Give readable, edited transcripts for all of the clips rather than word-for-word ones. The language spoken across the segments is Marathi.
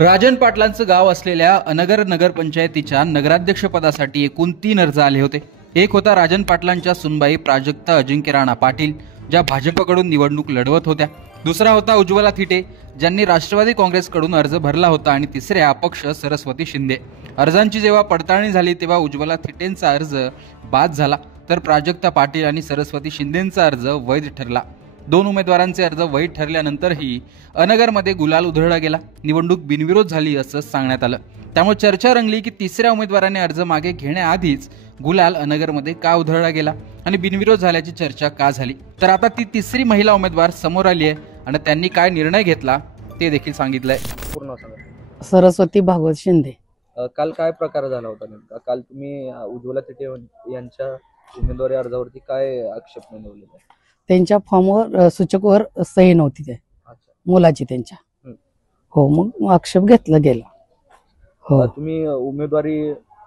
राजन पाटलांचं गाव असलेल्या अनगर नगरपंचायतीच्या नगराध्यक्षपदासाठी एकूण 3 अर्ज आले होते। एक होता राजन पाटलांच्या सुनबाई प्राजक्ता अजिंक्य राणा पाटील, ज्या भाजपकडून निवडणूक लढवत होत्या। दुसरा होता उज्ज्वला थिटे, ज्यांनी राष्ट्रवादी काँग्रेसकडून अर्ज भरला होता। आणि तिसऱ्या अपक्ष सरस्वती शिंदे। अर्जांची जेव्हा पडताळणी झाली तेव्हा उज्ज्वला थिटेंचा अर्ज बाद झाला, तर प्राजक्ता पाटील आणि सरस्वती शिंदेंचा अर्ज वैध ठरला। 2 उमेदवारांचे अर्ज वैध ठरल्यानंतरही अनगरमध्ये गुलाल उधळला गेला। निवडणूक बिनविरोध झाली असं सांगण्यात आलं। त्यामुळे चर्चा रंगली की तिसऱ्या उमेदवाराने अर्ज मागे घेण्याआधीच गुलाल अनगरमध्ये का उधळला गेला आणि बिनविरोध झाल्याची चर्चा का झाली। तर आता ती तिसरी महिला उमेदवार समोर आली आहे आणि त्यांनी काय निर्णय घेतला ते देखील सांगितलंय। पूर्ण सांगा। सरस्वती भागवत शिंदे। काल काय प्रकार झाला होता नेमका? काल तुम्ही उज्ज्वला थिटे यांच्या उमेदवारी अर्जावरती काय आक्षेप नोंदवले? त्यांच्या फॉर्मवर सूचकवर सही नव्हती ते मुलाची त्यांच्या। हो, मग आक्षेप घेतला गेला। हो, तुम्ही उमेदवारी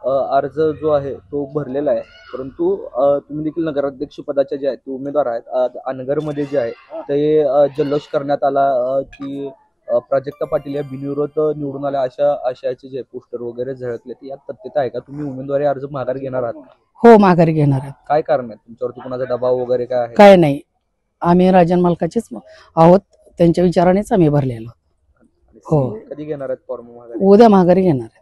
अर्ज जो आहे तो भरलेला आहे, परंतु तुम्ही देखील नगराध्यक्ष पदाचे जे आहेत ते उमेदवार आहेत। अनगरमध्ये जे आहे ते जल्लोष करण्यात आला की प्राजक्ता पाटील या बिनविरोध निवडून आल्या अशा आशयाचे जे पोस्टर वगैरे झळकले, ते यात तथ्यता आहे का? तुम्ही उमेदवारी अर्ज माघार घेणार आहात? हो, माघारी घेणार आहे। काय कारण आहे? तुमच्यावरती कोणाचा दबाव वगैरे काय आहे? काय नाही, आम्ही राजन मालकाचेच आहोत, त्यांच्या विचारानेच आम्ही भरलेलो। हो, कधी घेणार आहेत फॉर्म माघारी? उद्या माघारी घेणार आहे।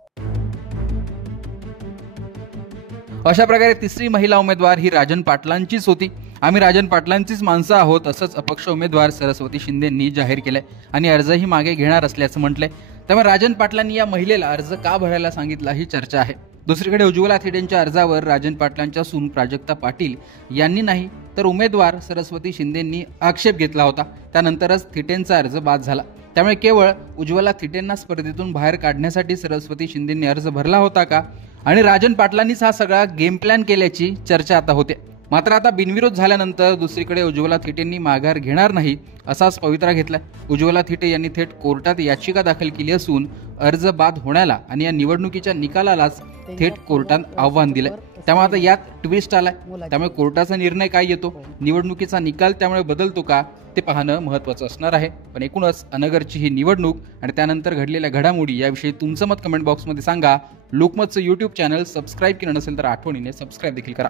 अशा प्रकारे तिसरी महिला उमेदवार ही राजन पाटलांचीच होती। आम्ही राजन पाटलांचीच माणसं आहोत असंच अपक्ष उमेदवार सरस्वती शिंदेंनी जाहीर केलंय आणि अर्जही मागे घेणार असल्याचं म्हटलंय। त्यामुळे राजन पाटलांनी या महिलेला अर्ज का भरायला सांगितला ही चर्चा आहे। दुसरीकडे उज्ज्वला थिटेंच्या अर्जावर राजन पाटलांच्या सून प्राजक्ता पाटील यांनी नाही तर उमेदवार सरस्वती शिंदेंनी आक्षेप घेतला होता। त्यानंतरच थिटेंचा अर्ज बाद झाला। त्यामुळे केवळ उज्ज्वला थिटेंना स्पर्धेतून बाहेर काढण्यासाठी सरस्वती शिंदेंनी अर्ज भरला होता का आणि राजन पाटलांनीच हा सगळा गेम प्लॅन केल्याची चर्चा आता होते। मात्र आता बिनविरोध झाल्यानंतर दुसरीकडे उज्ज्वला थिटेंनी माघार घेणार नाही असाच पवित्रा घेतलाय। उज्ज्वला थिटे यांनी थेट कोर्टात याचिका दाखल केली असून अर्ज बाद होण्याला आणि या निवडणुकीच्या निकालालाच थेट कोर्टात आव्हान दिलंय। त्यामुळे आता यात ट्विस्ट आलाय। त्यामुळे कोर्टाचा निर्णय काय येतो, निवडणुकीचा निकाल त्यामुळे बदलतो का ते पाहणं महत्त्वाचं असणार आहे। पण एकूणच अनगरची ही निवडणूक आणि त्यानंतर घडलेल्या घडामोडी याविषयी तुमचं मत कमेंट बॉक्समध्ये सांगा। लोकमतचं YouTube चॅनल सबस्क्राईब केलं नसेल तर आठवणीने सबस्क्राईब देखील करा।